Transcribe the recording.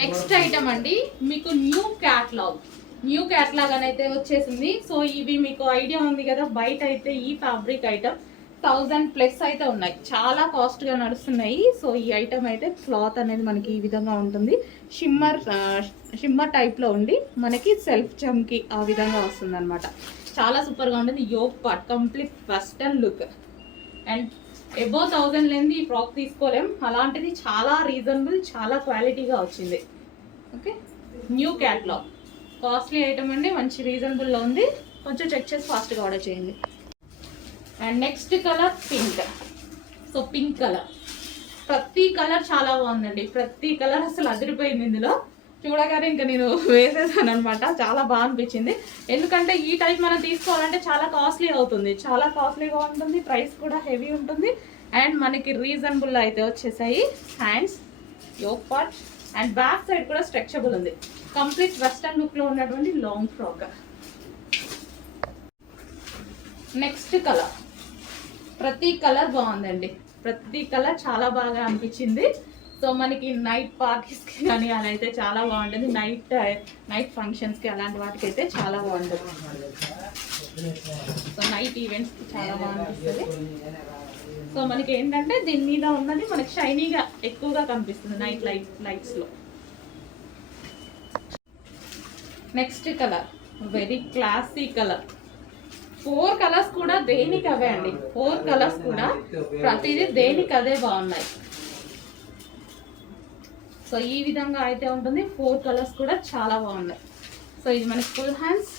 Next item అండి, మీకు new catalogue అని అయితే వచ్చేసింది. సో ఇవి మీకు ఐడియా ఉంది కదా, బయట అయితే ఈ ఫ్యాబ్రిక్ ఐటమ్ 1000+ అయితే ఉన్నాయి, చాలా కాస్ట్ గా నడుస్తున్నాయి. సో ఈ ఐటమ్ అయితే క్లాత్ అనేది మనకి ఈ విధంగా ఉంటుంది, షిమ్మర్ టైప్ లో ఉండి మనకి సెల్ఫ్ చమ్కి ఆ విధంగా వస్తుంది అనమాట. చాలా సూపర్ గా ఉంటుంది. Yoke part complete western look and above 1000 లేని ఈ ఫ్రాక్ తీసుకోలేం, అలాంటిది చాలా రీజనబుల్, చాలా క్వాలిటీగా వచ్చింది. Okay, new catalogue costly item అండి, మంచి రీజనబుల్లో ఉంది. కొంచెం చెక్ చేసి ఫాస్ట్గా ఆర్డర్ చేయండి. And next colour pink. So pink colour, ప్రతి కలర్ చాలా బాగుందండి, ప్రతి కలర్ అసలు అదిరిపోయింది. ఇందులో చూడగానే ఇంకా నేను వేసేసాను అనమాట, చాలా బాగా అనిపించింది. ఎందుకంటే ఈ టైప్ మనం తీసుకోవాలంటే చాలా కాస్ట్లీ అవుతుంది, చాలా కాస్ట్లీగా ఉంటుంది, ప్రైస్ కూడా హెవీ ఉంటుంది. అండ్ మనకి రీజనబుల్ అయితే వచ్చేసాయి. Hands, yoke part and back side కూడా స్ట్రెచబుల్ ఉంది. కంప్లీట్ వెస్టర్న్ లుక్ లో ఉన్నటువంటి లాంగ్ ఫ్రాక్. నెక్స్ట్ కలర్, ప్రతి కలర్ బాగుందండి, ప్రతి కలర్ చాలా బాగా అనిపించింది. సో మనకి నైట్ పార్టీస్కి కానీ అలా అయితే చాలా బాగుంటుంది, నైట్ ఫంక్షన్స్కి అలాంటి వాటికి అయితే చాలా బాగుంటుంది. సో నైట్ ఈవెంట్స్కి చాలా బాగా అనిపిస్తుంది. సో మనకి ఏంటంటే దీని మీద ఉన్నది మనకి షైనీగా ఎక్కువగా కనిపిస్తుంది నైట్ లైట్స్లో. Next colour very classy colour. 4 colours కూడా దేనికి అవే అండి, 4 కలర్స్ కూడా ప్రతిదీ దేనికి అదే బాగున్నాయి. సో ఈ విధంగా అయితే ఉంటుంది, 4 కలర్స్ కూడా చాలా బాగున్నాయి. సో ఇది మనకి ఫుల్ హ్యాండ్స్,